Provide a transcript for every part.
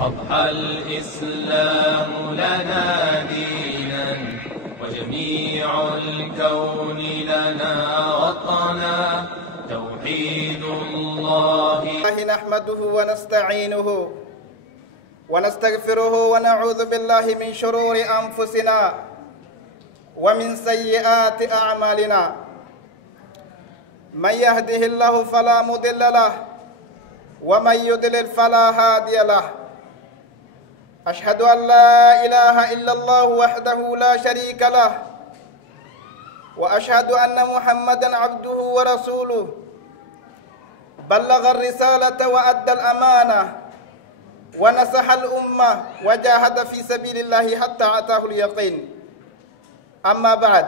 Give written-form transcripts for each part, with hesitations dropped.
أضحى الإسلام لنا دينا وجميع الكون لنا وطنا توحيد الله نحمده ونستعينه ونستغفره ونعوذ بالله من شرور أنفسنا ومن سيئات أعمالنا من يهده الله فلا مضل له ومن يضلل فلا هادي له أشهد أن لا إله إلا الله وحده لا شريك له وأشهد أن محمدا عبده ورسوله بلغ الرسالة وأدى الأمانة ونصح الأمة وجاهد في سبيل الله حتى أتاه اليقين أما بعد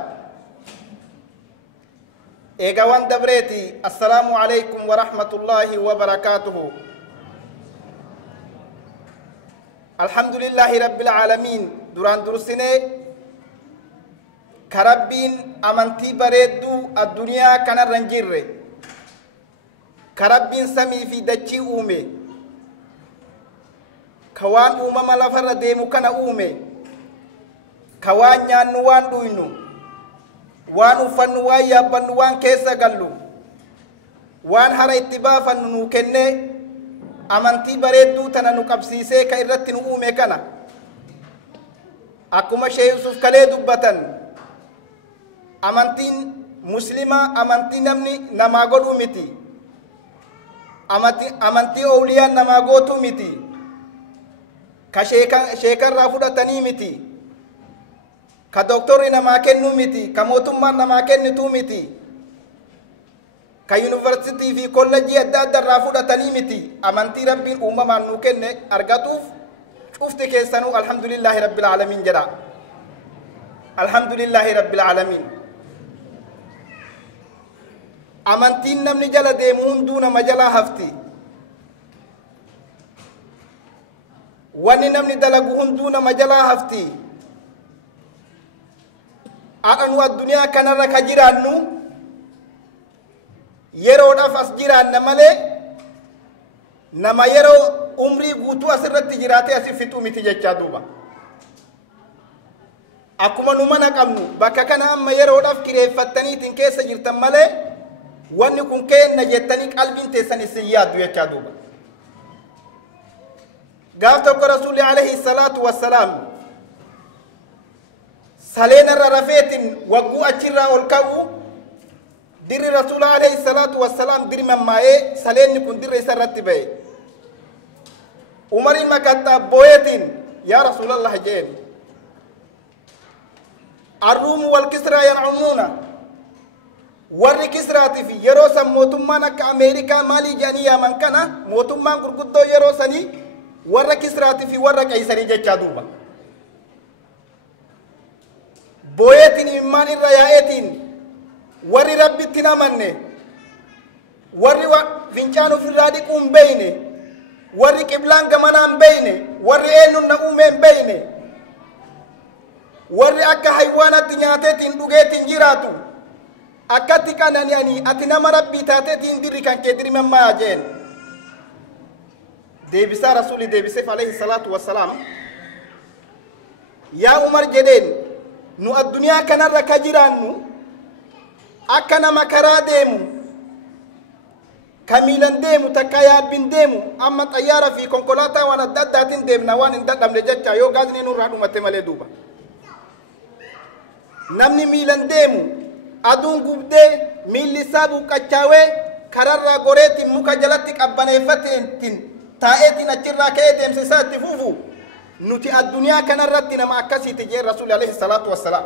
إيغوان دبريتي السلام عليكم ورحمة الله وبركاته الحمد لله رب العالمين دران درسيني كربين أمانتي بريدو الدنيا كان رنجير كربين سمي في دجي أومي كوان أوما ملافر ديمو كان أومي كوان نيانو وان دوينو وان uffannu waan yaabbannu waan keessa gallu waan hara itti baafannu nu kenne amantii bareedduu tana nu qabsiisee ka irratti nu uume kana akkuma Sheekh Yusuf kalee dubbatan amantiin muslima amantii namni namaa godhu miti amantii awliyaan namaa gootu miti ka sheekarraa fudhatanii miti ka doktorri namaa kennu miti ka mootummaan namaa kennitu miti ka yuunivarsiitii fi kollejii adda adda irraa fudhatanii miti amantii rabbiin uumamaan nu kenne argatuuf cufti keessanuu alhamdulillahi rabbil aalamiin jedha alhamdulillahi rabbil aalamiin amantiin namni jala deemu hunduu nama jalaa hafti wanni namni dalagu hunduu nama jalaa hafti anu addunyaa kanarra ka jiraannu yeroodhaaf as jiraanna malee nama yeroo umrii guutuu asirratti jiraatee asif fixuu miti jechaa duuba akkuma nu mana qabnu bakka kana amma yeroodhaaf kireeffattaniitiin keessa jirtan malee wanni kun keenna jettanii qalbiin teessan isin yaaddu jechaa duuba gaaf tokko rasuulli alayhi salaatu wassalaam سالينا رافيتين وقوة أشرا والكاو دير رسول عليه الصلاة والسلام دير من ماي سالين يكون دير يسرت بي عمر ما كتب بويتين يا رسول الله جين الروم والكسرى ينعمون ور كسرى في يروسا موتمان كأمريكا مالي جانيا من كنا موتمان كركدو يروساني ور كسرى في ور كيسري جادوبا بويتين إيمان الرياءتين وري ربي تنامنه وري فينشانو في الرادق بينه وري كبلان كمان بينه وري إنو نقوم بينه وري أكا حيوانات نياتين دوغيتين جيراتو أكا تكان يعني أتنام ربي تاتين ديري كان كدري مما أجين ديبسا رسولي ديبسيف عليه الصلاة والسلام يا عمر جدين nu addunyaa kanarra ka jiraannu akka nama karaa deemu ka miilan deemu takka yaabbin deemu amma xayyaara fi konkolaataa waan adda addaatiin deemna waan hin dadhabne jecha yoo gaazni nurraa dhumate malee duuba namni miilan deemu aduun gubdee miilli isaa buqqachaawee kararraa goreetiin muka jalatti qabbaneeffateetiin taa'eetiin achirraa ka'ee deemsisaa itti fuufu nuti addunyaa kanarratti nama akkasiiti jee rasuuli alayhi salaatu wassalaam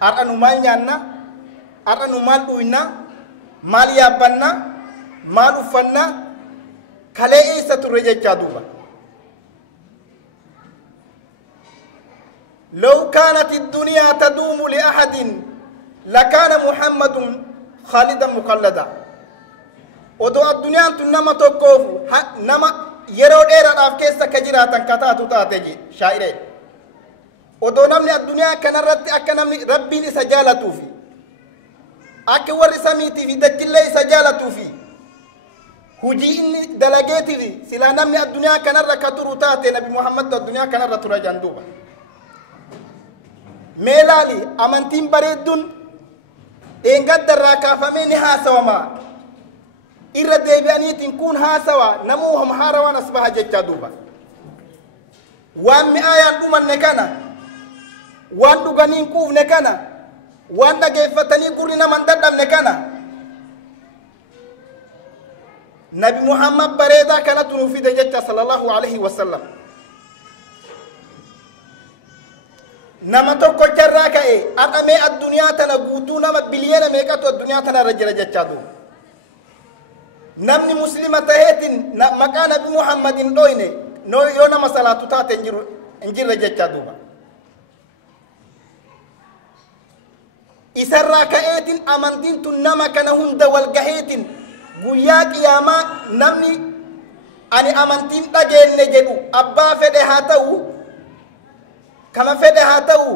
har'a nu maal nyaanna har'a nu maal dhuyna maal yaabbanna maal uffanna kalee eessa turre jechaa duuba لو كانت الدنيا تدوم لأحد لكان محمد خالدا مخلدا ودو الدنيا تنما توقف نما yeroo dheeraadhaaf keessa ka jiraatan kataatu taate je shaa'ireen odoo namni addunyaa kanarratti akka namni rabbiin isa jaalatuufi akka warri samiitii fi dachillee isa jaalatuufi hujii inni dalageetifi silaa namni addunyaa kanarra ka turu taate nabi Muhammad addunyaa kanarra tura janduuba meelaali amantiin bareedduun dheengaddarraa kaafamee ni haasawama irra deebi'aniitiin kun haasawa namuu haarawaan asbaha jechaa duuba waan mi'aayaan dhumanne kana waan dhuganiin quufne kana waan dhageeffatanii gurri naman dadhabne kana nabi Muhammad bareedaa kanatu nuuf fide jecha sallallahu alaihi wasallam nama tokko jarraa ka'e adhamee addunyaa tana guutuu nama biliyeena meeqatu addunyaa tana irra jira jechaa duuba namni muslima taheetiin maqaa nabi Muhammad hin dhoyne yoo nama salaatu taate hin jirre jechaa duuba isarraa ka'eetiin amantiin tun nama kana hunda wal gaheetiin guyyaa qiyaamaa namni ani amantiin dhageenne jedhu abbaa fedhe haa ta'u kama fedhe haa ta'u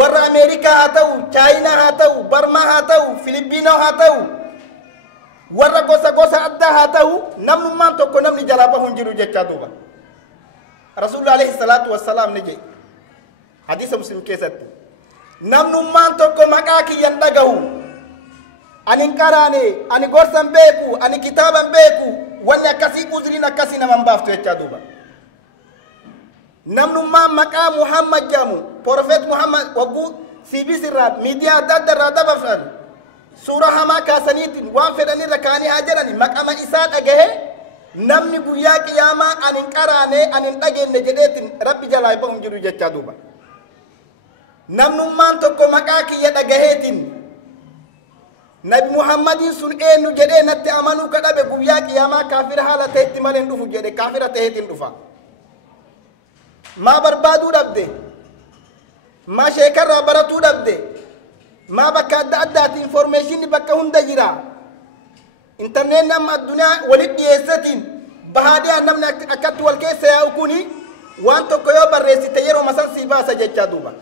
warra Ameerikaa haa ta'u Chaayinaa haa ta'u Barmaa haa ta'u Filipiinoo haa ta'u warra gosa addaa haa ta'u namnummaan tokko namni jalaa bahu hin jiru jechaa duuba Rasuulli alayhi salaatu wassalaam ni jedhe hadiisa Muslim keessatti namnummaan tokko maqaa kiyyan dhagahu ani qaraane ani gorsan beeku ani kitaaban beeku wanni akkasii uzriin akkasii naman baaftu jechaa duuba namnummaan maqaa Muhammad jamu Prophet Muhammad wagguu CBS irraa miidiyaa adda adda irraa dabarsan suuraa hamaa kaasaniitiin waan fedhanirra kaanii haa jedhani maqama isaa dhagahe namni guyyaa qiyaamaa ani qaraane ani dhageenne jedheetiin rabbi jalaa bahu hin jiru jechaa duuba namnummaan tokko maqaa kiyya dhagaheetiin nabi Muhammadin sun eenyu jedhee natti amanuu kadhabe guyyaa qiyaamaa kaafira haala ta'etti malee dhufu jedhe kaafira ta'eetiin dhufa maa barbaaduu dhabde maa sheekarraa baratuu dhabde maa bakka adda addaati informationni bakka hunda jira interneetni amma addunyaa walit dhiyeessatiin bahaadiyaan namni akkatti wal keessa yaa'u kuni waan tokko yoo barreessite yeroo masan sii baasa jechaa duuba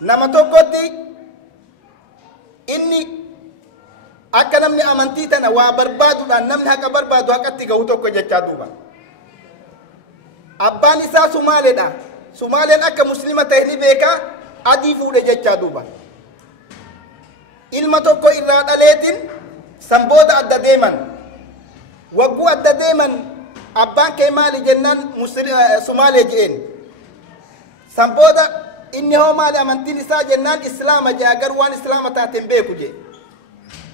nama tokkotti inni akka namni amantii tana waa barbaaduudhaan namni haqa barbaadu haqatti gahu tokko jechaa duuba abbaan isaa Sumaaleedha Sumaaleen akka muslima ta'e ni beeka adii fuudhe jechaa duuba ilma tokko irraa dhaleetiin sanbooda adda deeman wagguu adda deeman abbaan kee maali jennaan Sumaalee je'een sanbooda inni hoo maali amantiin isaa jennaan islaama jee agar waan islaama taateen beeku jee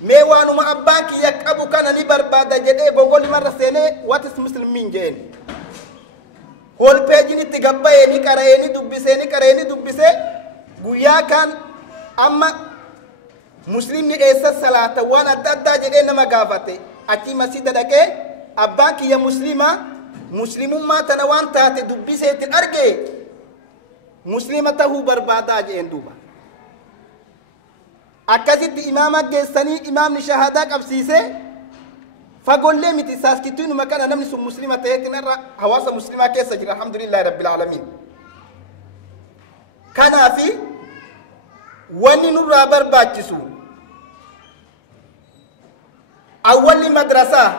mee waanuma abbaan kiyya qabu kana ni barbaada jedhee bogolli marra seenee what is muslimin jeen whole page itti gabbayee ni qara'ee ni dubbisee guyyaa kan amma muslimni eessa salaata waan adda addaa jedhee nama gaafate achi masjida dhaqee abbaan kiyya muslimummaa tana waan taate dubbiseetiin argee muslima tahuu barbaadaa jeen duuba akkasitti imaama geessanii imaamni shahaadaa qabsiisee fagollee miti saaskittuunuma kana namni sun muslima ta'eetiin irra hawaasa muslimaa keessa jira alhamdulillahi rabbil aalamiin kanaafi wanni nurraa barbaachisu awwalli madrasaa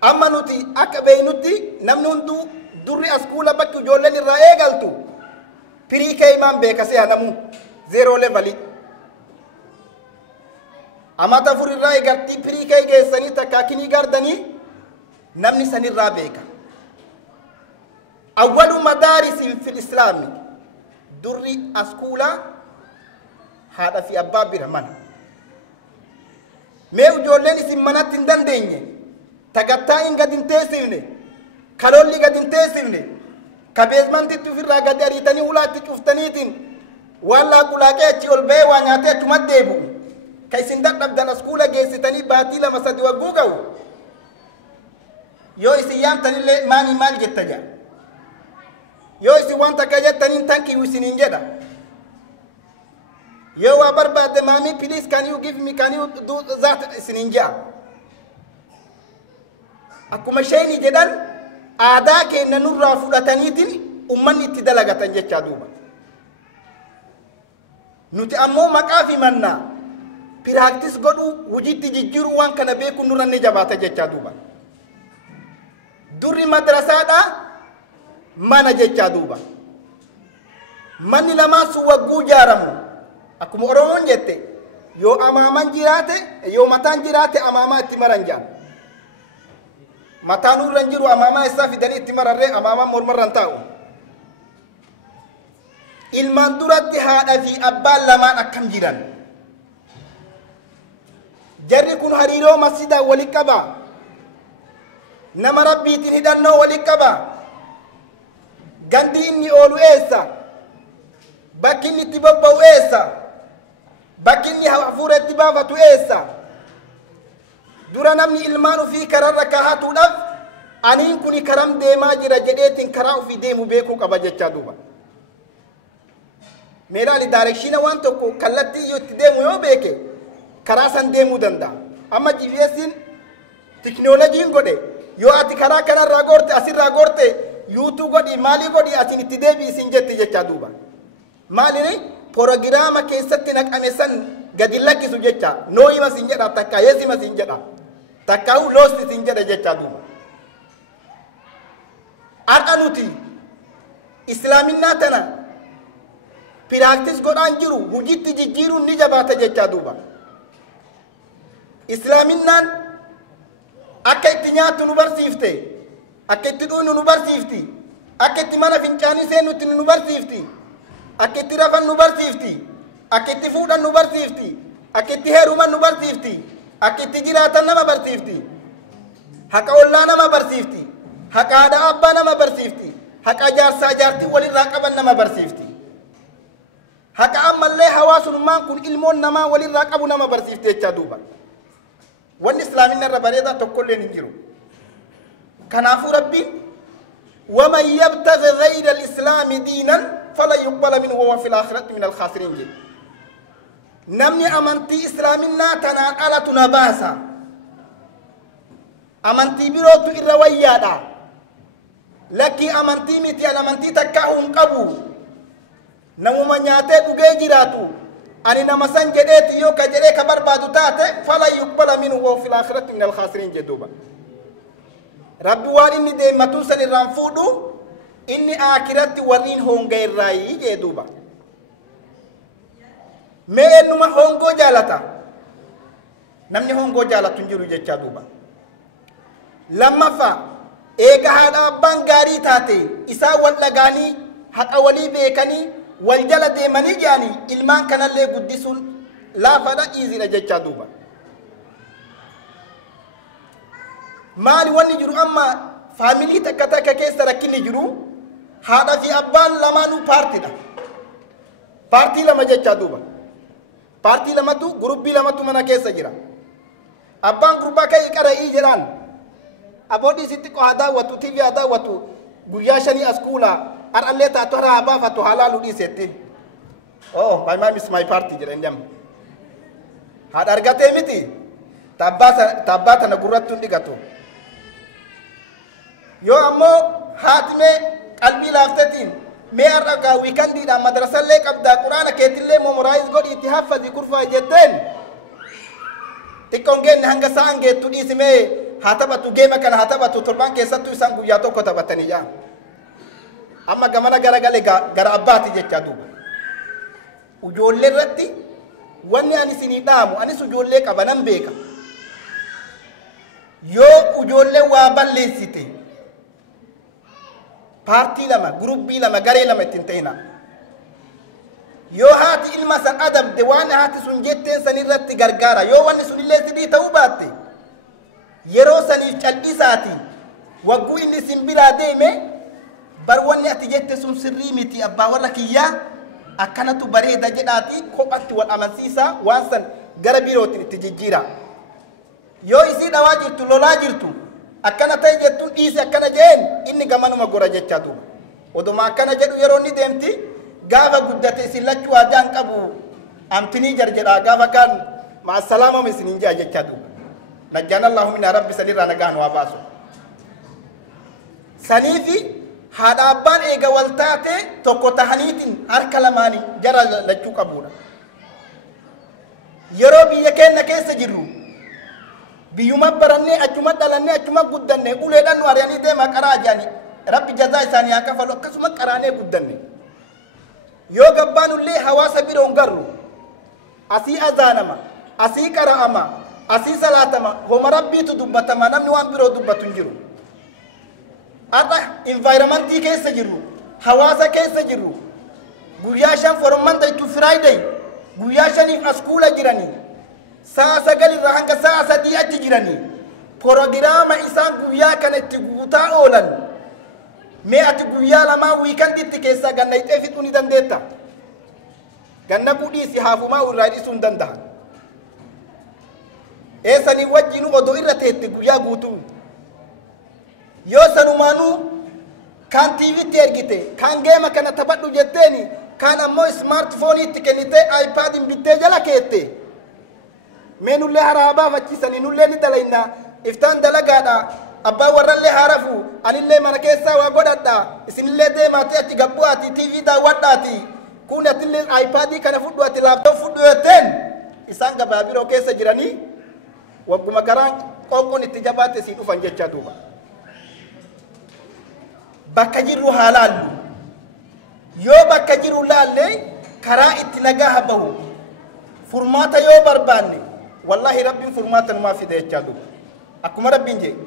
amma nuti akka beeynutti namni hunduu durri askuula bakki ijoolleen irraa eegaltu piriikee imaan beekasee hanamu zeeroo levelii amata furirraa eegartii piriikee geessanii takka kinii gardanii namni sanirraa beeka awwalu madaarisin fil islaami durri askuula haadha fi abbaa bira mana mee ijoolleen isin manatti hin dandeenye tagattaa hin gad hin teessifne kalolli gad hin teessifne ka beesmantitti ofirraa gad ariitanii ulaatti cuftaniitiin waan laaqulaaqee achi ol ba'ee waa nyaatee achumatti deebi'u ka isin dadhabdan askuula geessitanii baatii 2-3 wagguu ga'u yoo isin yaamtanillee maal jetta jaa yoo isin waan takka jettaniin tankiiwu isiniin jedha yoo waa barbaadde maamii please can you give me can you do that isiniin jaa akkuma sheeni jedhan aadaa keenya nurraa fudhataniitiin ummanni itti dalagatan jechaa duuba nuti ammoo maqaa fi mannaa practice godhu wujitti jijjiiru waan kana beeku nurra ni jabaata jechaa duuba durri madrasaadha mana jechaa duuba manni lamaan sun wagguu jaaramu akkuma oromoon jette yoo amaaman jiraate yoo mataan jiraate amaamaa itti maran jaan mataan urra jiru amaamaa isaa fidanii itti mararree amaamaa mormarran taa'u ilmaan duratti haadha fi abbaan lamaan akkam jiran jarri kun hariiroo masjidaa waliin qaba nama rabbiitiin hidhannoo waliin qaba gandi inni oolu eessa bakki inni itti bobba'u eessa bakki inni hafuura itti baafatu eessa dura namni ilmaan ufii kararra kaahatuudhaaf aniin kuni karam deemaa jira jedheetiin karaa ufii deemu beekuu qaba jechaa duuba meelaali daarekshina waan tokko kallattii yoo itti deemu yoo beeke karaa san deemuu danda'a amma GPSin teknooloojiin godhe yoo ati karaa kanarraa gorte asirraa gorte yuutuu godhi maalii godhi asin itti deebii isin jetti jechaa duuba maalini proogiraama keessatti naqame san gadi lakkisu jecha nooyima sin jedha takka yeesima sin jedha takka loosti sin jedha jechaa duuba har'a nuti islaaminaa tana practice godhaan jiru hujitti jijjiiruun ni jabaata jechaa duuba islaaminaan akka itti nyaattu nu barsiifte akka itti dhuunnu nu barsiifti akka itti mana fincaanii seennutti nu barsiifti akka itti rafan nu barsiifti akka itti fuudhan nu barsiifti akka itti heeruman nu barsiifti akka itti jiraatan nama barsiifti haqa ollaa nama barsiifti haqa haadha abbaa nama barsiifti haqa jaarsaa jaartii walirraa qaban nama barsiifti haqa ammallee hawaasummaan kun ilmoon namaa walirraa qabu nama barsiifti jechaa duuba wanni islaaminna irra bareedaa tokkolleen hin jiru kanaafuu rabbiin waman yabtaghi ghayra alislaami diinan falan yuqbala minhu wahuwa fi laakhirati min alkhaasiriin jedhe namni amantii islaaminaa tanaan alatu na baasa amantii birootu irra wayyaadha lakkii amantii miti an amantii takkaa hin qabu namuma nyaatee dhugee jiraatu ani nama san jedheeti yoo ka jedhee ka barbaadu taate falan yuqbala minhu wahuwa fi laakhirati min alkhaasiriin jedhuuba rabbi waan inni deematuu san irraan fuudhu inni aakiratti warriin honga irraayii jee duuba mee ennuma hongoo jaalata namni hongoo jaalatu hin jiru jechaa duuba lammaffaa eega haadha abbaan gaarii taate isaa wal dhagaanii haqa walii beekanii wal jala deemanii jaanii ilmaan kanallee guddisuun laafadha iizidha jechaa duuba maali wanni jiru amma faamilii takka takka keessa rakkinni jiru haadha fi abbaan lamaanuu paartiidha paartii lama jechaa duuba paartii lamatu gurubbii lamatu mana keessa jira abbaan gurbaa ka'ii qara'ii jedhaan aboodii sitti qo haa daawwatu TV haa daawwatu guyyaa shanii as kuulaa har'allee taatu hara haa baafatu haa laaluu dhiisetti oh my mom is my party jedha inni amma haadha argatee miti tabbaa tana gurrattuun dhigatu yoo ammoo haatime qalbii laaftetiin mee har'a kaa wiikandiidhaan madrasallee qabdaa quraana keetillee memorize godhi itti haffazi kurfaa jetteen xiqqoon geenne hanga sa'an geettu dhiisimee haa taphatu geema kana haa taphatu torbaan keessattuu isaan guyyaa tokko taphatanii jaa amma gamana garagale gara abbaati jechaa duuba ujoollee irratti wanni ani isinii dhaamu anis ujoollee qaba nan beeka yoo ujoollee waa balleessite paartii lama gurubbii lama garee lama ittiin ta'ina yoo haati ilma san adabde waan haati sun jetteen san irratti gargaara yoo wanni sun illee sidii ta'uu baatte yeroo saniif cal'isaati wagguu inni sin biraa deeme bar wanni ati jette sun sirrii miti abbaa warra kiyyaa akkanatu bareeda jedhaati kophatti wal amansiisaa waan san gara birootiin itti jijjiira yoo isii dhawaa jirtu lolaa jirtu akkana ta'e jettuun dhiise akkana jeen inni gamanuma gora jechaa duuba oduma akkana jedhu yeroo inni deemti gaafa guddate isin lachuu waajaan qabu amtinii jarjedhaa gaafa kaan ma'assalaamama isiniin jea jechaa duuba najjaana allahu minna rabbi sanirraa nagaan waa baasu saniifi haadha abbaan eega wal taate tokko tahaniitiin harka lamaanii jara lachuu qabuudha yeroo biyya keenya keessa jirru biyyuma barannee achuma dhalannee achuma guddanne uleedhaan nu ari'anii deemaa qaraa jedhanii rabbi jazaa isaanii haa kafalu akkasuma qaraanee guddanne yoo gabbaanullee hawaasa biroon garru asii azaanama asii qara'ama asii salaatama homa rabbiitu dubbatama namni waan biroo dubbatu hin jiru adha environmentii keessa jirru hawaasa keessa jirru guyyaa shan foromanta jechuun Friday guyyaa shaniif askuula jiranii sa'a 9 irraa hanga sa'a 3 achi jiranii proogiraama isaan guyyaa kana itti guutaa oolan mee ati guyyaa lamaa wiikandiitti keessaa ganna ixee fixuu ni dandeetta ganna kudhiisi haafumaa irraa dhiisuu hin danda'a eessanii wajjinu odoo irra teetti guyyaa guutuu yoo sanumaanuu kaan tiiviitti ergite kaan geema kana taphadhu jetteeni kaan ammoo smartphooniitti kennite iPaadin bittee jala keette mee nullee haraabaa fachiisanii nullee ni dalaynaa iftaan dalagaadha abbaan warrallee haarafu anillee mana keessaa waa godhadha isinillee deemaatee achi gabbu'aati TV daawwadhaati kun atillee iPaadii kana fudhu ati laaptoop fudhu jetteen isaan gabaa biroo keessa jiranii wagguma garaan qoqqoon itti jabaatte sii dhufan jechaa duuba bakka jirru haalaallu yoo bakka jiru laallee karaa itti nagaa bahu furmaata yoo barbaanne wallahi rabbiin furmaata numaa fide jechaa duuba akkuma rabbiin jedhe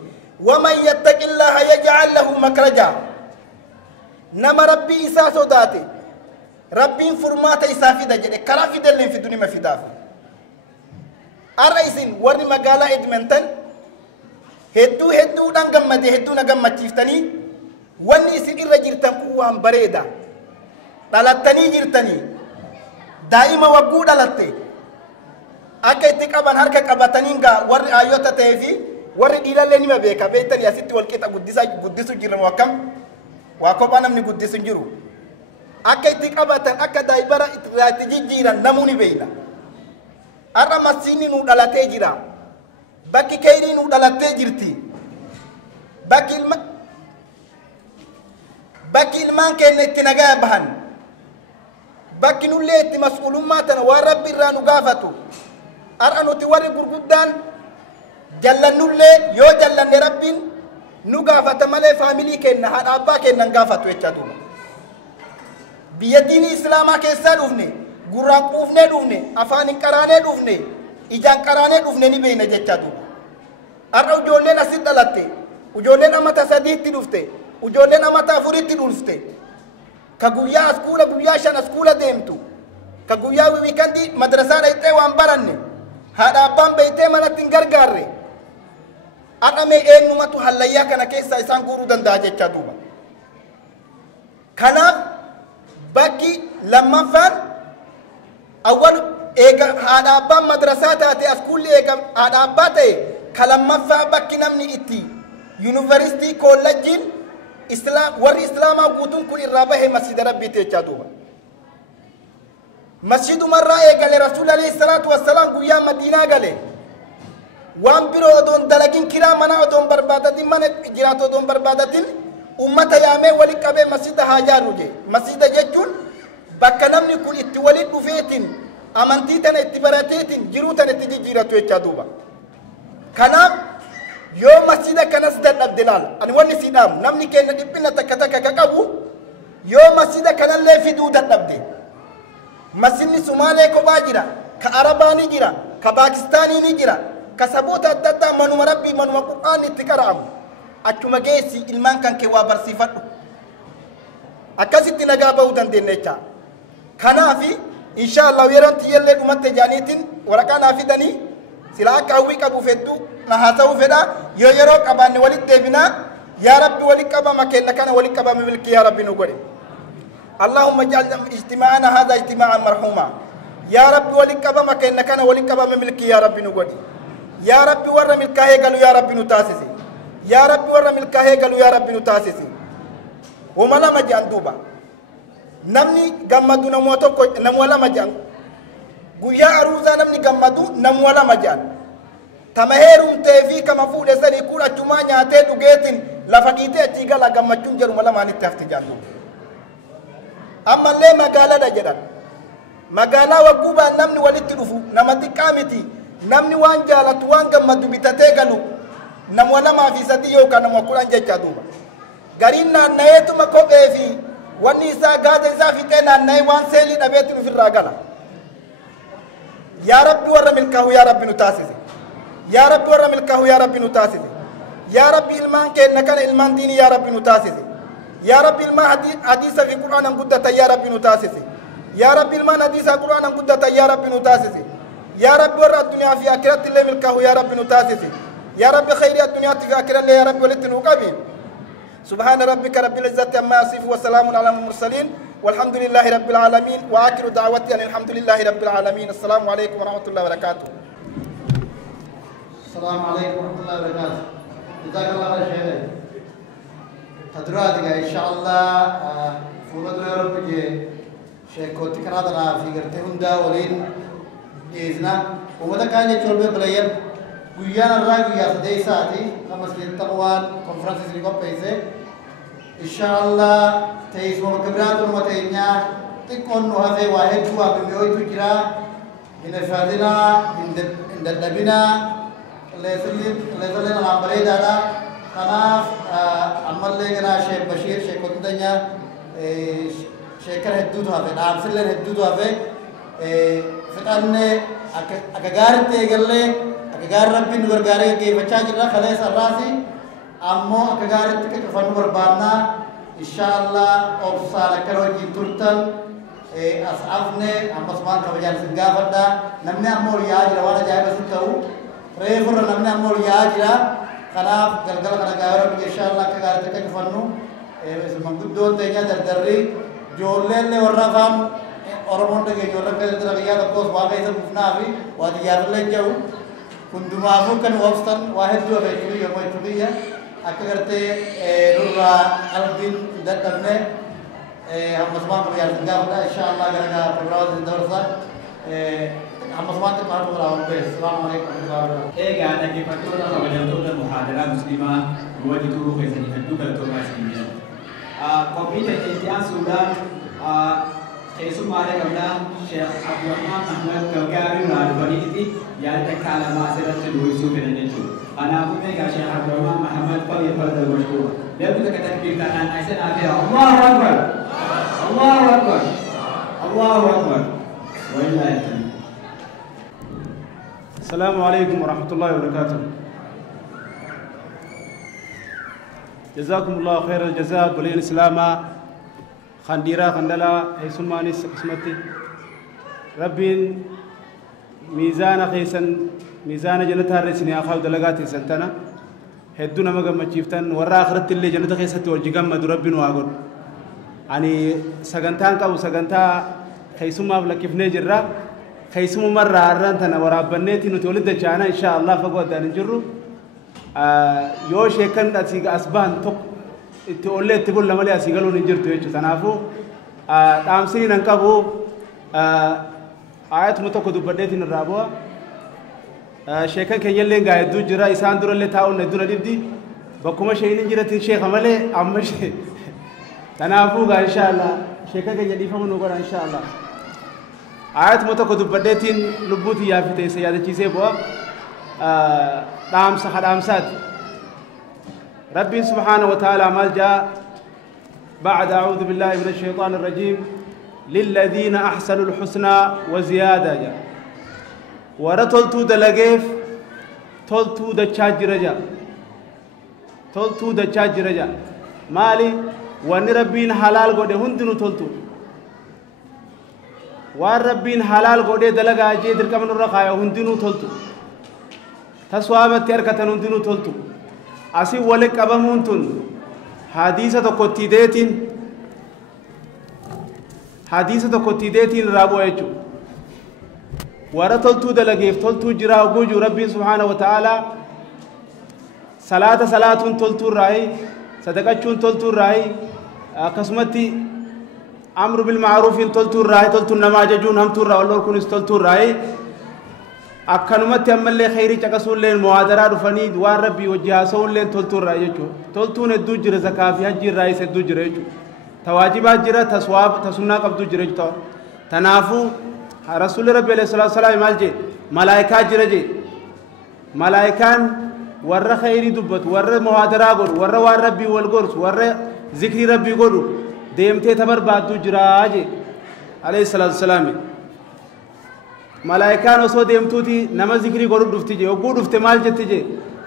ومن يتق الله يجعل له مخرجا نما ربي إسا صداتي ربي فرمات إسا فيدا جدي كرا فيدا اللي في الدنيا ما فيدا الرئيسين ورني مقالة إدمنتن هدو دانغمتي هدو نغمتي تفتني واني إسين إرى جرتن قوام بريدا دلتني جرتني دائما وقود دلتي أكي تكابان هركا كابتنينغا ور آيوتا تهفي warri dhiirallee nima beeka beektanii asitti walqixa guddisu jiran wakkam waa kophaa namni guddisu hin jiru akka itti qabatan akka daa'ibara itti jijjiiran namuu ni beeyna har'a masiinni nu dhalatee jira bakki keeyrii nu dhalattee jirti bakki ilmaan keenya itti nagaa bahan bakki nullee itti mas'uulummaa tana waan rabbi irraa nu gaafatu har'a nuti warri gurguddaan jallanullee yoo jallanne rabbiin nu gaafata malee faamilii keenya haadha abbaa keenya gaafatu jecha duuba biyya diinii islaamaa keessaa dhufne gurraan quufnee dhufne afaanin qaraanee dhufne ijaan qaraanee dhufne ni beeyna jecha duuba har'a ijoolleen asit dhalatte ijoolleen amata 3tti dhufte ijoolleen amata 4tti dhufte ka guyyaa askuula guyyaa 5 askuula deemtu ka guyyaa wiikandii madrasaa dhayxee waan baranne haadha abbaan beeytee manatti hin gargaarre adame eenyumatu hallayyaa kana keessa isaan guuruu danda'a jecha duuba kanaaf bakki lammaffaan awwal eega haadha abbaan madrasaa taate askuulli eega haadha abbaa ta'e ka lammaffaa bakki namni itti yuunivarsiitii koolleejiin warri islaamaa guutuun kun irraa bahe masjida rabbiiti jecha duuba masjidumarraa eegale rasuul alayhi salaatu wassalaam guyyaa madiinaa gale waan biroo odoon dalagin kiraa manaa odoon barbaadatin mana jiraatu odoon barbaadatin ummata yaamee walitti qabee masjida haa jaaru je masjida jechuun bakka namni kun itti walitti dhufeetiin amantii tana itti barateetiin jiruu tana itti jijjiiratu jechaa duuba kanaaf yoo masjida kanas dadhabde laal ani wanni si dhaamu namni keenya dhiphina takka takka ka qabu yoo masjida kanallee fiduu dadhabde masjidni Sumaalee kophaa jira ka Arabaa ni jira ka Paakistaanii ni jira ka saboota adda addaa manuma rabbii manuma qur'aan itti qara'amu achuma geessi ilmaan kan kee waa barsiifadhu akkasitti nagaa bahuu dandeenya jecha kanaafi inshallah yeroon tiyyallee dhumatte jaaniitiin waraqaa naa fidanii sila akka hawwii qabuuf hedduu na haasa'uu fedha yoo yeroo qabaanne walitti deebinaa yaa rabbi walitti qabama kenna kana walitti qabame milkii yaa rabbi nu godhe اللهم اجعل اجتماعنا هذا اجتماعا مرحوما يا رب ولك ابا كان كان ولك ابا ملك يا رب نغدي يا رب ور ملكه قالوا يا رب نتاسسي يا رب ور ملكه قالوا يا رب نتاسسي وملا مجان دوبا نمني غمدو نموتو نمولا مجان غيا اروزا نمني غمدو نمولا مجان تمهيرم تيفي كما فول سري كولا جما نياته دغيتين لفقيته تيغلا غمچون جرو ملا ماني تفتجان اما لما قال دا جدان magaalaa wagguubaan namni walitti dhufu nama xiqqaa miti namni waan jaalatu waan gammadu bitatee galu nama lamaa fi sadii yookaan nama 10 jecha duuba gariin naannayeetuma kophee fi wanni isaa gaata isaa fixee naanna'ee waan seelii dhabeetti dhufirraa gala yaa rabbi warra milkaahu yaa rabbi nu taasise yaa rabbi warra milkaahu yaa rabbi nu taasise yaa rabbi ilmaan keenna kana ilmaan diinii yaa rabbi nu taasise yaa rabbi ilmaan hadiisa fi qur'aanan guddatan yaa rabbi nu taasise yaa rabbi ilmaan hadiisa qur'aanan guddatan yaa rabbi nu taasise yaa rabbi warra addunyaa fi akiratti illee milkaahu yaa rabbi nu taasise yaa rabbi khayrii addunyaatti fi akiratti illee yaa rabbi walitti nu qabi سبحان ربك رب العزة عما يصفون وسلام على المرسلين والحمد لله رب العالمين وآخر دعوتي أن الحمد لله رب العالمين السلام عليكم ورحمة الله وبركاته السلام عليكم ورحمة الله وبركاته جزاك الله خير تدراتك إن شاء الله فولد يا رب شيخ كوتي كرادنا في قرتهم دا ولين إذنا ومتى كان يجرب بلاير ويانا الراجل يا سدي ساتي خمس للتقوان كونفرنس اللي قبيسه إن شاء الله تيس ومكبرات ومتينيا تكون هذا واحد هو بميوي تجرا من الفادنا من الدبنا لازلنا العمري دادا خلاف عمل لنا شيخ بشير شيخ كتندنيا شيخر هدود هذا نام سلر هدود هذا فتانة أكجارت تيجله أكجار ربي نور جاري كي بچا جرا خلاص الراسي أمو أكجارت كفن بربانا إن شاء الله أوصل كرو جيتورتن أصحابنا أم بسمان كبجان سنجافدا نمنا أمور ياج روانا جاي بس تاو ريفور نمنا أمور ياج را خلاف جلجل خنا جاورا إن شاء الله أكجارت كفنو سمعود دون تيجا دردري جولل ورافام أورمون تيجي جولل كذا ترى تقص باقي سبفنا أبي وادي يارلين جو كندما ممكن وابستن واحد دو بيجي يوم يجي أكثرت رورا الدين دتبنا هم مسلمان كبير سنجابنا إن شاء الله كنا برنامج الدراسة هم مسلمان تكمل برنامج بس السلام عليكم ورحمة الله وبركاته. أنا كيف أقول لك وجدت المحاضرة مسلمة وجدت خيسني هدوك التوبة سنجاب. كمية الإنسان سودان كيسو ماري كمنا شيخ عبد الرحمن أحمد كوكاري رادفانيتي يعني تكلم مع سيرة الويسو في النجوم. أنا أقول لك شيخ عبد الرحمن محمد فليفضل مشكور. لابد كتكبير كان أحسن أفيا الله أكبر الله أكبر الله أكبر وإلا الحمد. السلام عليكم ورحمة الله وبركاته. جزاكم الله خير الجزاء بلي الإسلام خنديرا خندلا هيسماني اسمتي ربين ميزان خيسن ميزان جنة هرسني أخاف دلقاتي سنتنا هدونا مجمع مشيفتن ورا آخرت اللي جنة خيسة توجيكم مدربين واقول يعني سجنتان كأو سجنتا خيسوم أبلا كيف نجرا خيسوم مرة عرّنتنا ورا بنيتي نتولد جانا إن شاء الله فقط دان نجرو يوش هكذا تسيق أسبان توك تقولي تقول لما لي أسيقلون نجرتو يجو تنافو تامسين أنكبو آيات متوكدو بديتين الرابوة شيخان كان يلين قاعد دو جرا إسان دور اللي تاون ندونا ديبدي بكوما شيئين جرا شيخ عمله أمش تنافو إن شاء الله شيخان كان يلي فهمون وقرا إن شاء الله آيات متوكدو بديتين لبوتي يا فتى سيادة چيزه بوا دام سخد أمسات ربي سبحانه وتعالى مال جاء بعد أعوذ بالله من الشيطان الرجيم للذين أحسنوا الحسنى وزيادة جاء ورتلتو دلقيف تلتو دچاج رجا تلتو دچاج رجا مالي وان ربين حلال قد هندنو تلتو وان ربين حلال قد دلقا جيدر كمن الرقايا هندنو تلتو تسوابت تركة هندنو تلتو أسي ولك أبمونتون حديثة قتيدتين رابو يجو ورتلتو دلقيف تلتو جراو بوجو ربي سبحانه وتعالى صلاة تلتو راي صدقة تلتو راي قسمتي أمر بالمعروف تلتو راي تلتو نماججون هم تورا والله كنس تلتو راي أكنمت أمل لي خيري تكسول لين موادرة رفنيد واربي وجهاسول لين تلتو راي جو تلتو ندو جر زكاة في هجر راي سدو جر جو تواجبات جرا تسواب تسنة قبضو جر جو تنافو رسول ربي عليه الصلاة والسلام مالجي ملائكة جرجي ملائكان ورّا خيري دبت ورّا مهادرة قول ورّا وار ربي والقرص ورّا ذكر ربي قولوا ديمتي تبر بعدو جراجي عليه الصلاة والسلام ملائكان وصو ديمتوتي نما ذكري قولوا دفتيجي وقول دفت مال جتيجي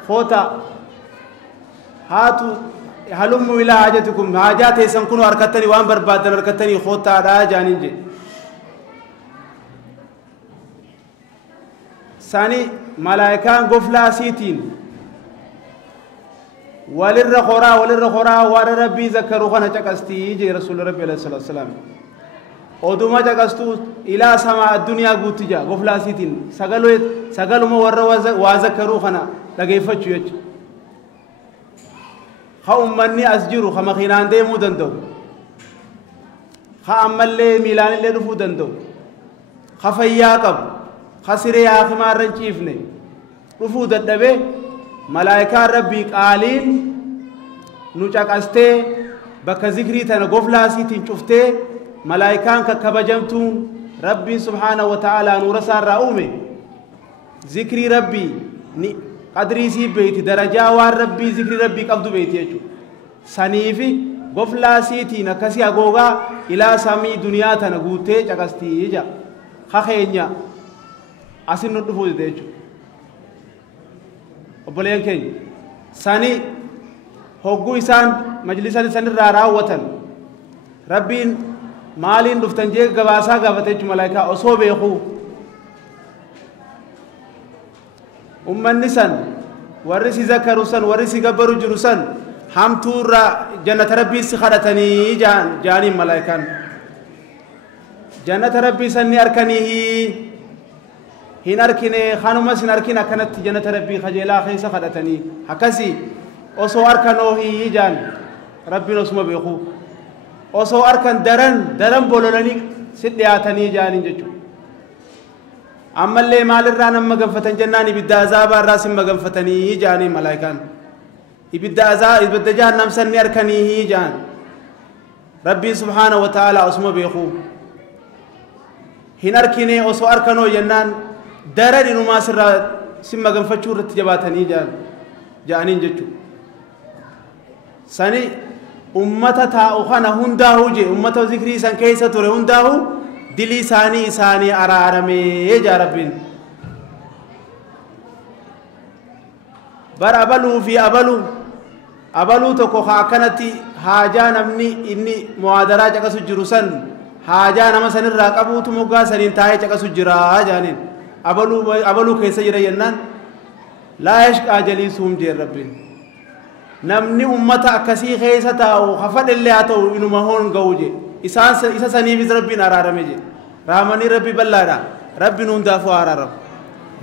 خوتا هاتو هلم إلى حاجتكم حاجات يسمكنوا أركتني وان بربادن أركتني خوتا را جانينجي ثاني ملائكان غفلا سيتين وللرخورا ور ربي ذكروا خنا چقستي جي رسول ربي عليه الصلاه والسلام اودما چقستو الى سماء الدنيا غوتجا غفلا سيتين سغلوا ور وذكروا خنا دغيفچو يچ خامني اسجرو خمخينان ديمو دندو خامل ميلان لي دفو دندو خفيا قب خسر يا خمار رنچيفني دفو ددبه ملائكة ربي قالين نوچاقسته بك ذكري تن غفلا سيتين شفته ملائكان ككبجمتون ربي سبحانه وتعالى نور سار راومه ذكري ربي قدري سي بيت درجة وار ربي ذكري ربي قبض بيت يجو سنيفي غفلا سيتين كسي اغوغا الى سامي دنيا تن غوته چاقستي يجا خخينيا اسن ندفو ديجو obboleen keenya sani hogguu isaan majlisan isan irraa raawwatan rabbiin maaliin dhuftan jee gabaasaa gaafatee jechu malaayikaa osoo beekuu ummanni san warri si zakaru san warri si gabbaru jiru san hamtuurraa jannata rabbii si kadhatanii jaaniin malaayikaan jannata rabbii san ni arkanii hin arkine khanuma sin arkina kanat jannata rabbi khajela khaysa khadatani hakasi oso arkano hi jan rabbi nosuma beeku oso arkan daran bololani sidiyatani janin jechu amalle malirra nam maganfatan jannani bidda azaba rasim maganfatani jani malaikan ibidda azab ibidda jahannam sanni arkani jan rabbi subhanahu wa ta'ala osuma beeku hin arkine oso arkano jannan daran inuma sirra simma ganfachuu irratti jabaatanii jaanin jechu sani ummata taa'u kana hundaahu je ummata zikrii san keessa ture hundaahu dilii isaanii araaramee jaa rabbiin bar abaluu fi abaluu tokko akkanatti haajaa namni inni muwaadaraa caqasu jiru san haajaa nama sanirraa qabuutu moggaa saniin taa'ee caqasu jira jaanin abaluu keessa jira jennaan laa yashqaa jaliisuhum jee rabbiin namni ummata akkasii keessa taa'u hafadhellee haa ta'u inuma hoon ga'u je isa saniifis rabbiin araarame je raamanii rabbi bal'aadha rabbi nu hundaafuu araaramu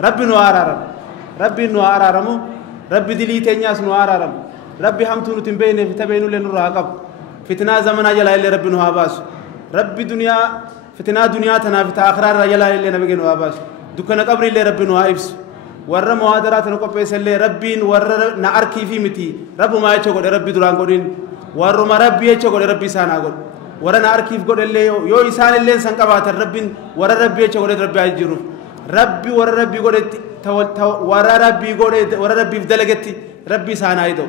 rabbi nu araaramu rabbiin nu araaramu rabbi dilii teenyaas nu araaramu rabbi hamtuu nuti hin beekneef ta beeknullee nurraa haa qabu fitnaa zamanaa jalaa illee rabbi nu haa baasu rabbi fitnaa duniyaa tanaaf ta akhiraarraa jalaa illee nabigee nu haa baasu دكنا قبر اللي ربنا واقفس ورّا مهادرات نقبّس اللي ربين ورّا نأركي في متي رب ما يشكو ربي دران قولين ورّا ما ربي يشكو ربي سانا قول ورّا نأركي في قول اللي يو إنسان اللي إنسان كبات الربين ورّا ربي يشكو ربي يجرو ربي ورّا ربي قول ورّا ربي قول ورّا ربي في دلقتي ربي سانا يدو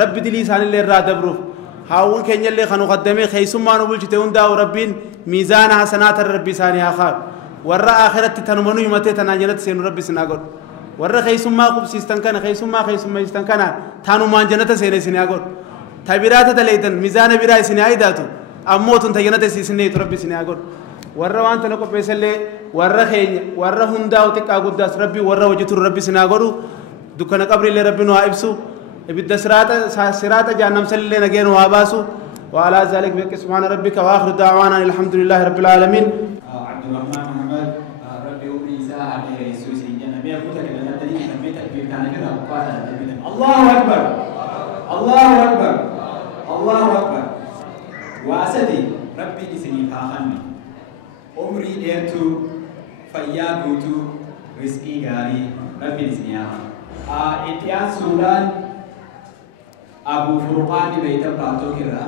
ربي دلي سان اللي راد بروف هاون كنيل اللي خانو قدمي خيسوم ما نقول شتون دا وربين ميزان حسنات الربي ساني آخر ورّا آخرت تنمنو يمتى تناجنت سين ربي سناقول ورّا خيسوم ما قب سيستان كنا خيسوم ما يستان كنا تانو ما جنت سين سناقول تبيرات تليتن ميزان بيرا سناي داتو أموت تجنت سين ربي سناقول ورّا وان تناقو بيسلة ورّا خين ورّا هندا وتك أقول ربي ورّا وجت ربي سناقولو دكان قبر اللي ربي نوائبسو يبدأ سرات جانم سلّي نجين واباسو وعلى ذلك بك سبحان ربك وآخر دعوانا الحمد لله رب العالمين. عبد الرحمن محمد ربي أمي ساعة يسوع سيدنا بيا كتر كذا تدري سميت أكبر كان كذا قال الله أكبر الله أكبر الله أكبر وأسدي ربي إسني فاخني عمري إيرتو فيا بوتو رزقي غاري ربي إسني إتيان سودان أبو فرقان بيت باتو كرا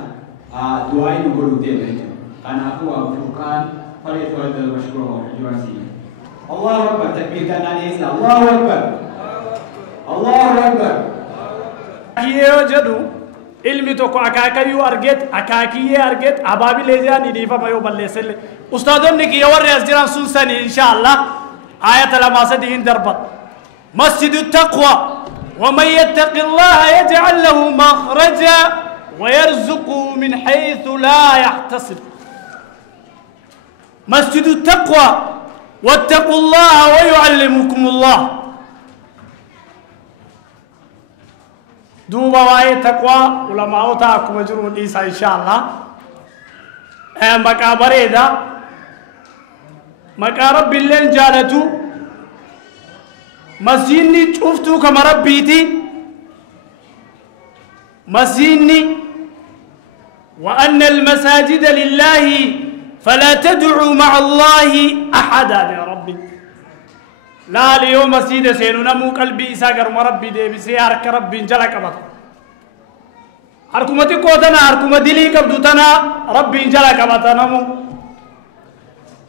دعاء نقول دين أنا أبو فرقان فليتفضل مشكورا ومحجورا. الله أكبر. تكبير كان عليه الله أكبر الله أكبر. يوجدوا ilmi tokko akaakayyuu arget akaakiyyee arget abaabi leejaan dhiifama yoo balleesselle ustaadonni kiyya warri as jiran sun sani inshallah ayata lama sadiin darbat masjidu taqwa ومن يتق الله يجعل له مخرجا ويرزقه من حيث لا يحتسب. مسجد التقوى واتقوا الله ويعلمكم الله. دوبا واي تقوى علماء تاكم مجرون إيسا إن شاء الله. مكابرة دا مكارب بالليل جالتو مسجدني شفتو كما ربيتي مسجدني وأن المساجد لله فلا تدعوا مع الله أحدا يا ربي. لا اليوم مسجد سينونا مو قلبي إساقر مربي دي بسيارك ربي انجلك أبط حركمتي قوتنا حركمتي لي كبدوتنا ربي انجلك أبط نمو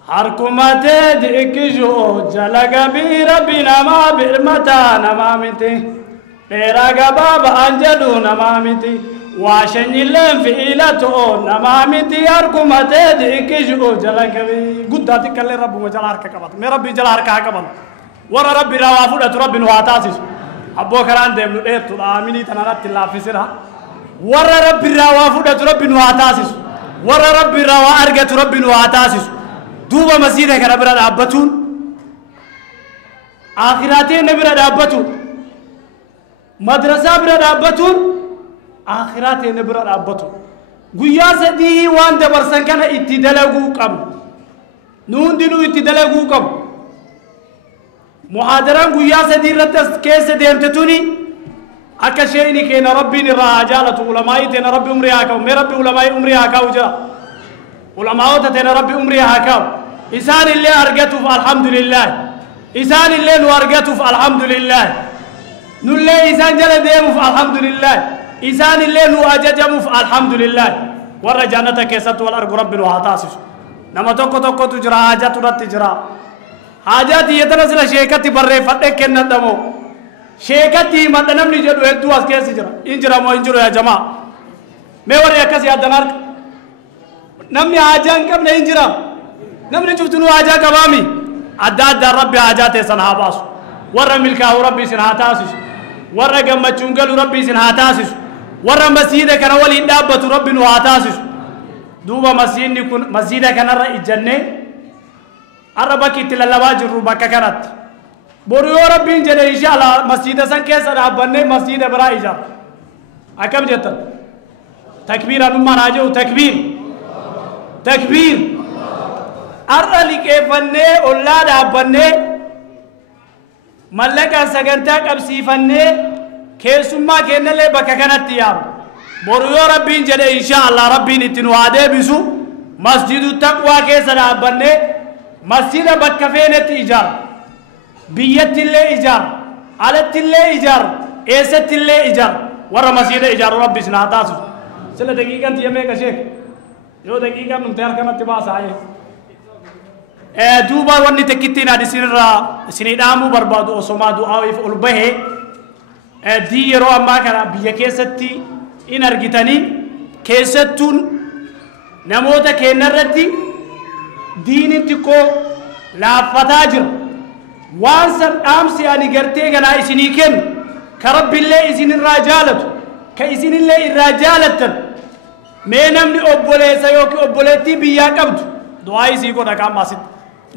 حركمتي ديكجو جلق بي ربي نما برمتا نما منتي بيراغ بابا أنجدو نما منتي واشن يلم في إلاتو نما منتي حركمتي ديكجو جلق بي قداتي كالي ربو مجال حركة أبط مي ربي جل حركة أبط ورا ربي روافود ربي نواتاسس أبو كران دم لقيت آميني تنارت الله في سرها ورا ربي روافود ربي نواتاسس ورا ربي روا أرجع ربي نواتاسس دوبا مسجد كنا برا دابتون آخراتين برا دابتون مدرسة برا دابتون آخراتين برا دابتون قياس دي وان دبرسن كنا اتدلقوا كم نون دينو اتدلقوا كم محاضران قياس دي رتس كيس ديمتتوني أكشيني كنا ربي نراجالة علماء تنا ربي أمري هاكاو مي ربي علماء أمري هاكاو جا علماء تنا ربي أمري هاكاو إنسان اللي أرجته فالحمد لله إنسان اللي نورجته فالحمد لله نولي إنسان جل ديمه فالحمد لله إنسان اللي نواججمه فالحمد لله ورجعنا كيسات والأرجو ربي وهاتاسس نما توكو توكو تجرا حاجات تجرا حاجات يتنزل شيكتي بري فتك كندمو شيكتي ما تنمني جدو هدو أسكيس جرا إنجرا مو إنجرا يا جماعة ما وري أكاسي أدنار نمني حاجان كم نإنجرا نمني شفتنو حاجا كبامي أداد ربي حاجات سنهاباس ورا ملكه ربي سنهاتاسس ورا جمعتشونجل ربي سنهاتاسس ورا مسجد كنا ولي دابة ربي نهاتاسس دوبا مسجد كنا رأي الجنة أربعة كتير لواجر ربك كانت بوريو ربي إن جل إن شاء الله مسجد سانكيس رابنة مسجد برايجا أكمل جتا تكبير أنما راجو تكبير تكبير أرلك فنّة أولاد أبنّة ملك سجنتك أبسي فنّة كيسما كنا له بك كانت تيام بوريو ربي إن جل إن شاء الله ربي نتنوعده بيسو مسجد التقوى كيس رابنة مسجد بكفينة إيجار بيت الله إيجار علت الله إيجار إيست الله إيجار ورا مسجد إيجار ربي سناتاسو سلا دقيقة تيمه كشيك يو دقيقة نمتار كنا تباس آيه دوبا وني تكتين هذه سنيدامو بربادو أسمع دعاء يفعل به دي يرو أما كنا بيكيستي إن أرجتني كيستون نموت كينرتي دين تكو لا فتاجر وانسر أمسي أني قرتي كنا إسنيكن كرب الله إسن الرجالة كإسن الله الرجالة ما نمني أبولي سيوك أبوليتي بيا قبض دعائي سيكو نكام ماسد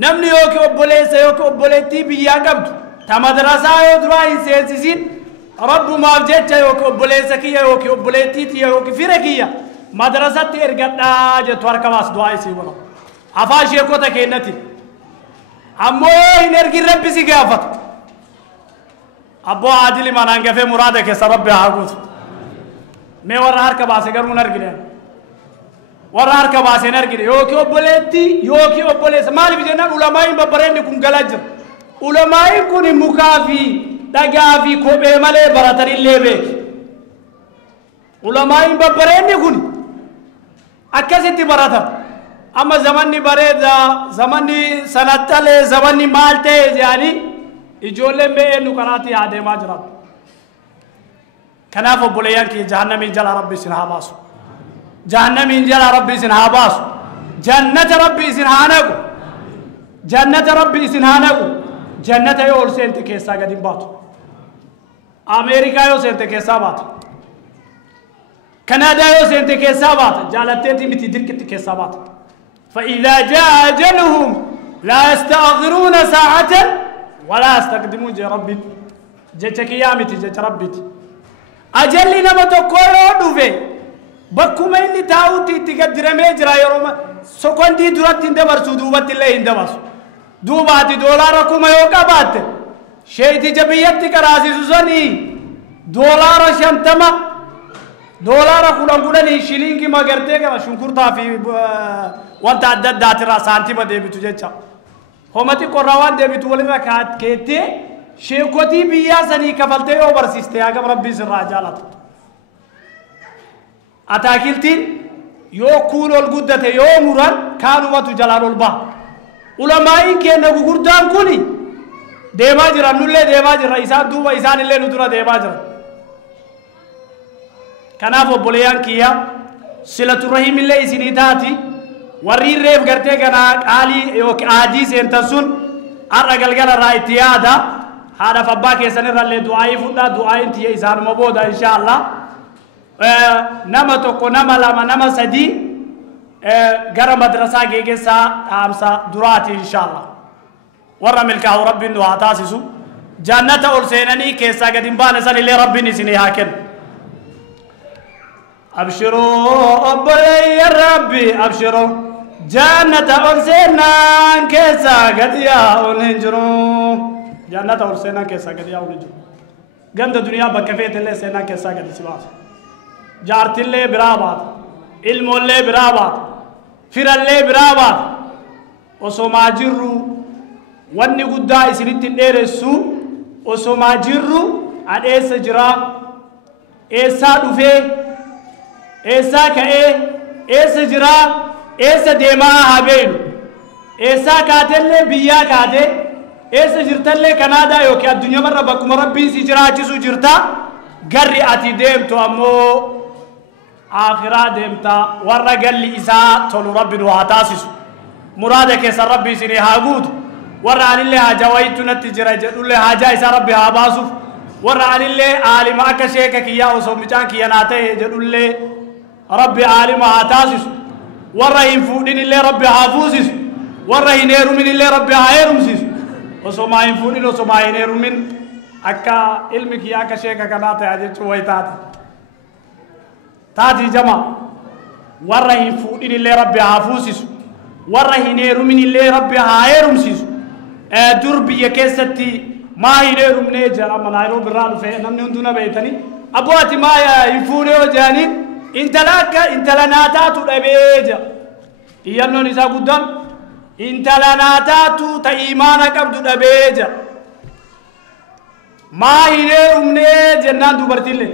نمني يوك أبولي سيوك أبوليتي بيا قبض تمدرسة يدرائي سيسيسين رب ما بجيت يوك أبولي سكيا يوك أبوليتي يوك فرقيا مدرسة تيرغتا جتوار كواس دعائي سيكو أفاش يكو تكينتي أمو إنرجي ربي سيجافت أبو عادل ما نانجف مرادك سرب يعقوت ما ورا هرك باسه كرمو نرجع ورا هرك باسه نرجع يوكي أبوليس مالي بيجنا علماء ببرين يكون جلاجر علماء يكون مكافي دعافي كوبي ماله براتري ليبك علماء ببرين يكون أكاسيتي براتر أما زماني بريدة زماني سنتالي زماني مالتي يعني يجولي مئنو كراتي عادي ما جرات كناف بوليان كي جهنم جل ربي سنها باسو جهنم جل ربي سنها باسو جنة ربي سنهانكو جنة ربي سنهانكو جنة يول سنت كيسا قديم باتو أمريكا يول سنت كيسا باتو كندا يول سنت كيسا باتو جالتي متي دركت كيسا باتو فإذا جاء أجلهم لا يستأخرون ساعة ولا يستقدمون جي ربي جيتك يامتي جيت ربي أجلي نما تقولوا دوفي بكما إني تاوتي تقدر ميجرا يروما سكون دي درات اندبر سودوبات الله اندبر دوباتي دولاركم يوكا بات شيتي جبيتي كراسي سوزاني دولار شمتما دولار كلام كلام شيلينكي ما قرتي كما شنكرتا في وانت عدد داترا سانتي ما ديبتو جيتشا همتي قروان ديبتو ولنا كات كيتي شيكوتي بيا سني كفلتي اوبر سيستي اگم ربي سر جالت اتاكلتين يو كولو الغدته يو مران كانوا واتو جلال البا علماء كينا غوردان كوني ديما جرا نولي ديما جرا إسان دوبا إسان اللي ندرا ديما جرا كنافو بوليان كيا سلة الرحيم اللي إسنيتاتي ورين ريف کرتے کنا آلی يوك آجي سنتسون الرجل جرا رايتيادا هذا فباك يسنر اللي دعائي فدا دعائي انتي إسان مبودا إن شاء الله نما توكو نما لما نما سدي غرا مدرسة جيجسا أمسا دراتي إن شاء الله ورا ملكه ربي إنه عطاسسو جنة أرسينني كيسا قديم بانسان اللي ربي نسيني هاكن أبشروا أبلي يا ربي أبشروا جنة أرسينا كيسا قديا وننجرو جنة أرسينا كيسا قديا وننجرو قند الدنيا بكفيت اللي سينا كيسا قدي سواس جارت اللي برابات علم اللي برابات فر اللي برابات وسوما جرو واني قدا إسنت الدرسو وسوما جرو عن إيس جرا إيسا دفه إيسا كأي إيس جرا إيس ديما هابين إيسا كاتل بيا كاته إيس جرتل كندا يوكي الدنيا مرة بكم ربي سجرا جسو جرتا قري أتي ديم تو أمو آخرا ديمتا ورا قال لي إسا تولو ربي وعطاسس مرادك يا ربي سيني هاقود ورا عن الله جوايت نتجرا جدول له حاجة إسا ربي هاباسف ورا عن الله عالم أكشيك يا وسومجان كي ناته جدول له ربي عالم عطاسس ورا ينفودين الله ربي حافوسس ورا ينيرو من الله ربي عايرمسس وسوما ينفودين وسوما ينيرو من أكا علمك يا كشيك كناته أجت ويتات تاتي جماعة ورا ينفودين الله ربي حافوسس ورا ينيرو من الله ربي عايرمسس دربي كيستي ما ينيرو من نجار أما نايرو برانو في نمني عندنا بيتني أبواتي ما ينفوني وجانين انت لناتاتو دبيجا يانو نسا قدام انت لناتاتو تا ايمانك عبدو دبيجا ما هينيرو مني جنان دوبرتي لي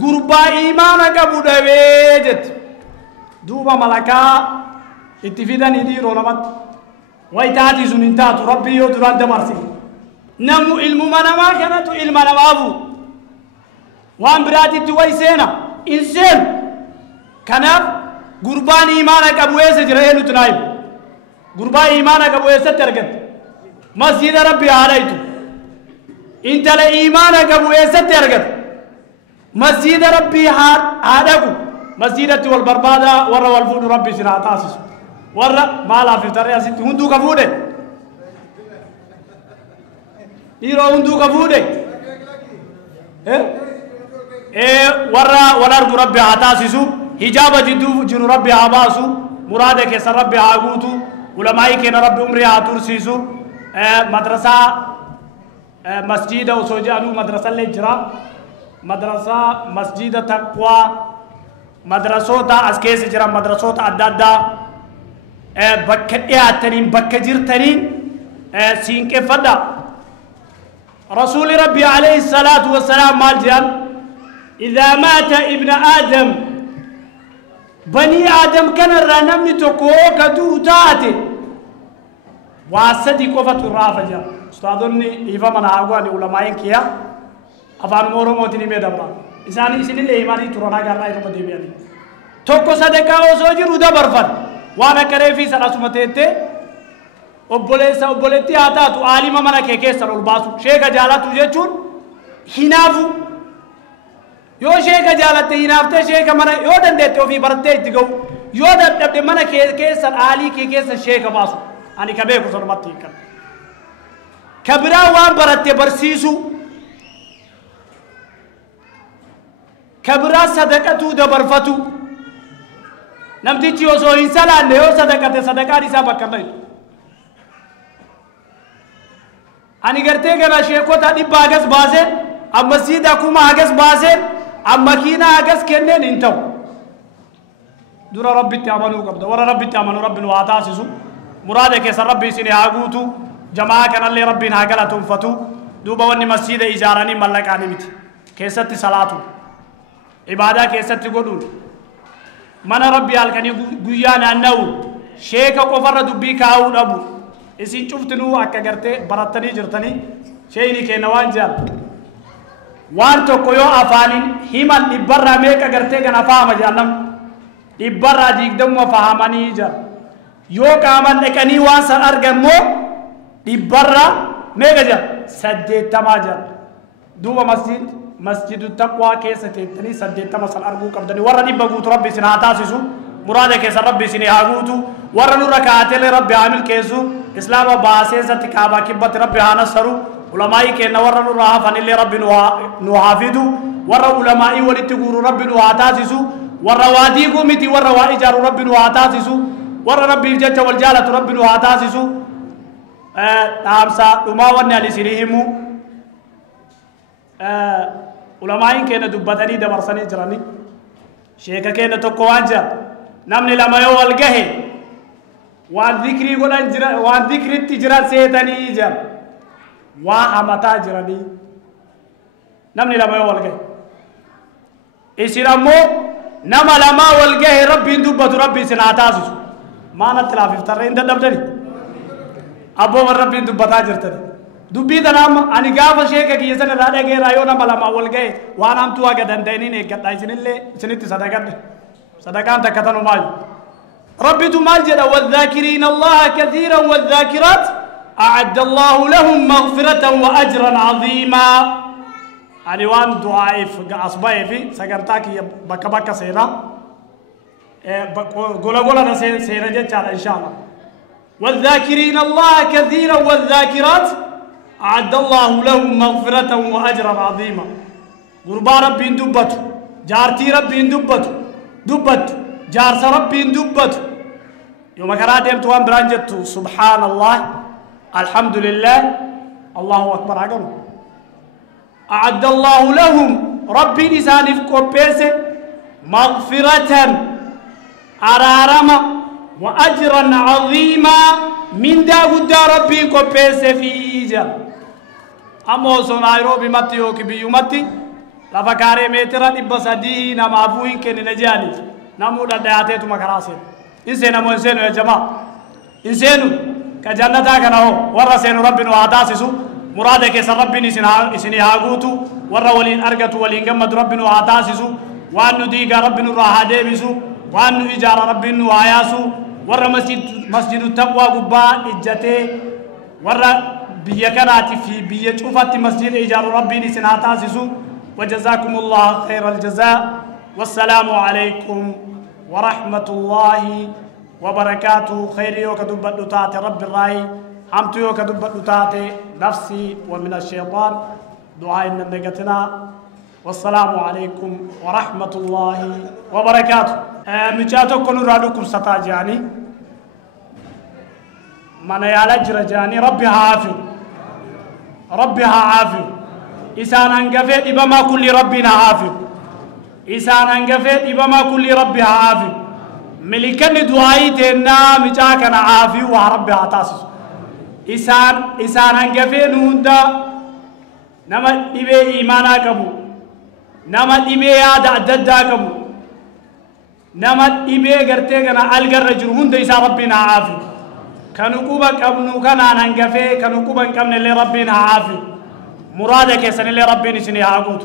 غربا ايمانك عبدو دبيجت دوبا ملكا اتفيدا نديرو نمت ويتاتي زننتاتو ربي يو دران دمرسي نمو علم منما كانتو علم نمابو وان براتي تويسينا إنسان كناف قربان إيمانك أبو إيسا جرهينو تنايم قربان إيمانك أبو إيسا ترقد مسجد ربي عليتو انت لإيمانك أبو إيسا ترقد مسجد ربي هادكو مسجدة والبربادة ورى والفود ربي سنع تاسس ورى ما لا في طريقة ستي هندو كفودة إيرو هندو كفودة ورا ونرجو ربي عطاسسو هجابة جدو جن ربي عباسو مرادك يسر ربي عاقوتو علمائك ين ربي عمري عطورسيسو مدرسة مسجد وسوجانو مدرسة الإجرا مدرسة مسجد تقوى مدرسة تا أسكيس جرا مدرسة أدادا بكتيا تنين بكجير تنين سينك فدا رسول ربي عليه الصلاة والسلام مالجان إذا مات ابن آدم بني آدم كان الرنمي تكوك دوتاتي واسدي كوفة الرافجة استاذني إيفا من أقواني علماء كيا أفان مورو موتيني ميدبرا إساني إساني لإيماني ترونا قرنا إنو مديبياني توكو صدقاء وزوجي رودا برفن وانا كريفي سلاسمتيتي obboleessa obboleetti haa taatu aalima mana kee keessan ol baasu sheeka jaalatu jechuun hinaafu yoo sheeka jaalatte hinaaftee sheeka mana yoo dandeette ofii barattee itti ga'u yoo dadhabde mana kee keessan aalii kee keessan sheeka baasu ani ka beeku sanumatti hiikan ka biraa waan baratte barsiisu ka biraa sadaqatuu dabarfatu namtichi osoo hin salaanne yoo sadaqate sadaqaan isaa bakka dhayu ani gartee gana sheekota dhibba hagas baaseen amma siida kuma hagas baaseen amma kiina hagas kenneen hin ta'u dura rabbitti amanuu qabda warra rabbitti amanu rabbiin waa taasisu muraada keessa rabbi isin haa guutu jamaa kanallee rabbiin haa galatuunfatu duuba wanni masjiida ijaaranii mallaqaanii miti keessatti salaatu ibaadaa keessatti godhuun mana rabbi halkanii guyyaa naanna'u sheeka qofarra dubbii kaa'uu dhabu isin cuftinuu akka gartee barattanii jirtanii sheeyni kenna waan jaal waan tokko yoo afaanin himan dhibbarraa meeqa gartee kan afaama jaannam dhibbarraa diigdamuma fahamanii jira yoo qaaman dhaqanii waan san argammoo dhibbarraa meeqa jira 80 jira duuba masjidu taqwaa keessa teettanii 80 san arguu qabdanii warra dhibba guutu rabbi isin haa taasisu muraada keessa rabbi isin haa guutu warra nurra kaa'atee rabbi haa milkeessu إسلام باسيسة كابا كبت ربي هانسرو علماء كنا ورا نورها فنيل ربي نوحافدو ورا علماء ولتقول ربي نوحاتاسسو ورا واديكو متي ورا وإجار ربي نوحاتاسسو ورا ربي جت والجالة ربي نوحاتاسسو تامسا وما وني لسريهمو علماء كنا دبتني دبرسني جراني شيخ كنا تقوانجا نمني لما يوال جهي وان ذكري قلن جرا وان ذكري تجرا سيتني جر وامتا جراني نمني لما يولغي اسيرمو نما لما ولغي ربي دبت ربي سناتاسس ما نتلاف افترين دبدني ابو ربي دبتا جرتني دبي دنام اني غاف شيخ كي يسن راده غير ايو نما لما ولغي وانام تو اگدن ديني نه گداي سنله سنت صدقان تكتنو مال ربي تمالجد والذاكرين الله كثيرا والذاكرات أعد الله لهم مغفرة وأجرا عظيما يعني وان دعائف أصبعي في سكرتاكي بكا بكا سينا قولا قولا سينا جتشال إن شاء الله والذاكرين الله كثيرا والذاكرات أعد الله لهم مغفرة وأجرا عظيما قربا ربي دبت جارتي ربي دبت جارس ربي دبت يوم كرات يمتوان برانجت سبحان الله الحمد لله الله أكبر عقل أعد الله لهم ربي لسان في كوبيسة مغفرة أرارما وأجرا عظيما من داود ربي كوبيسة في إيجا أموسو نairobi متي وكبيو متي لفكاري ميترا إبساديه نمافوين كن نجاني نمودا دياتيتو مكراسين إنسانو مو إنسانو يا جماعة إنسانو كجنة كناهو ورا سينو ربنا وعطاسسو مرادك يسر ربنا إسني هاغوتو ورا ولين أرغتو ولين قمد ربنا وعطاسسو وأنو ديقا ربنا راها ديبسو وأنو إجارة ربنا وعياسو ورا مسجد التقوى قباء إجتي ورا بيكناتي في بيشوفات مسجد إجارة ربنا سنعطاسسو وجزاكم الله خير الجزاء والسلام عليكم ورحمة الله وبركاته خير يوك دبت تاتي رب الراي حمت يوك دبت تاتي نفسي ومن الشيطان دعاء النبيتنا والسلام عليكم ورحمة الله وبركاته مجاتو كنو رادوكم ستاجاني من يالج رجاني ربي عافي إسان أنقفت إبما كل ربنا عافي إسان أنقفت إبما كل ربي عافي ملكني دعائي تنا مجاكنا عافي وربي عطاسس إسان أنقفت نوندا نما إبه إيمانا كبو نما إبه يادا عددا كبو نما إبي قرتي كنا ألقى الرجل هند إسا ربنا عافي كانوا كوبا كابنو كان عن هنقفي كانوا كوبا كابن اللي ربنا عافي مرادك يسن اللي ربنا سني عاقوت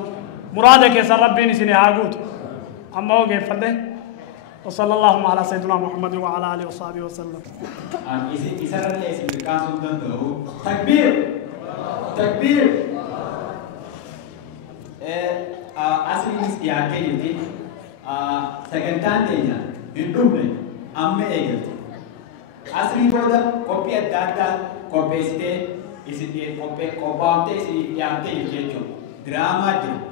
مرادك يسن ربنا سني عاقوت أما هو كيف فده وصلى الله على سيدنا محمد وعلى آله وصحبه وسلم إسر اللي اسم كان سلطان ده تكبير تكبير أصلي نسيان كيدي سكنتان دينا يدوبنا أمي إيجلت أصلي بودا كوبي الداتا كوبي سته إسدي كوبي كوبامته إسدي يامته يجيجو دراما جن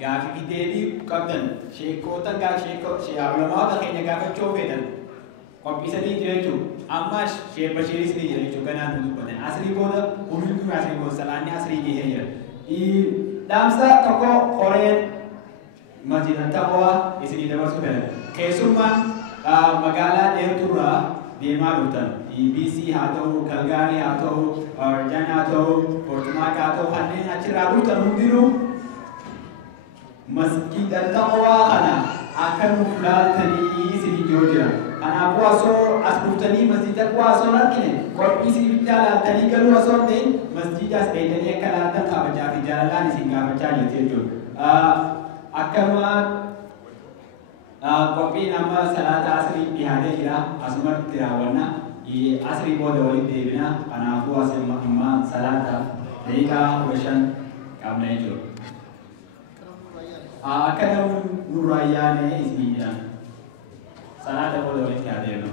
gaafi deebii qabdan sheekoota gaa sheekoo shaabulamaa keenya gaafachuu fedhan qophiisanii jira jechuudha amma sheek bashiiris ni jira jechuudha kanaan nu dubbatan asrii booda umurii asrii booda salaanni asrii gahee jira dhaamsa tokko qoreen masjida taqwaa isinii dabarsuu fedhan keessummaan magaalaa dheertuurraa deemaa dhuftan BC haa ta'u Kalgaarii haa ta'u Arjaan haa ta'u Portumaak haa ta'u kanneen achirraa dhuftan hundinuu مسجد التقوى أنا أكن فلاتني سيدي جورجيا أنا أبواسو أسبوتني مسجد التقوى أصلا لكن قربي سيدي بجالا تاني كلو أصلا دين مسجد أسبيتني كلا تنقى بجا في جالا لا نسينقى بجا يتيجو أكما قربي نما صلاة أسري بهذه جرا أسمر تراونا أسري بود ولي ديبنا أنا أبواس ما صلاة ديكا وشان كامل يجو أكثر نوريان اسمي جان صلاة بولو كادينو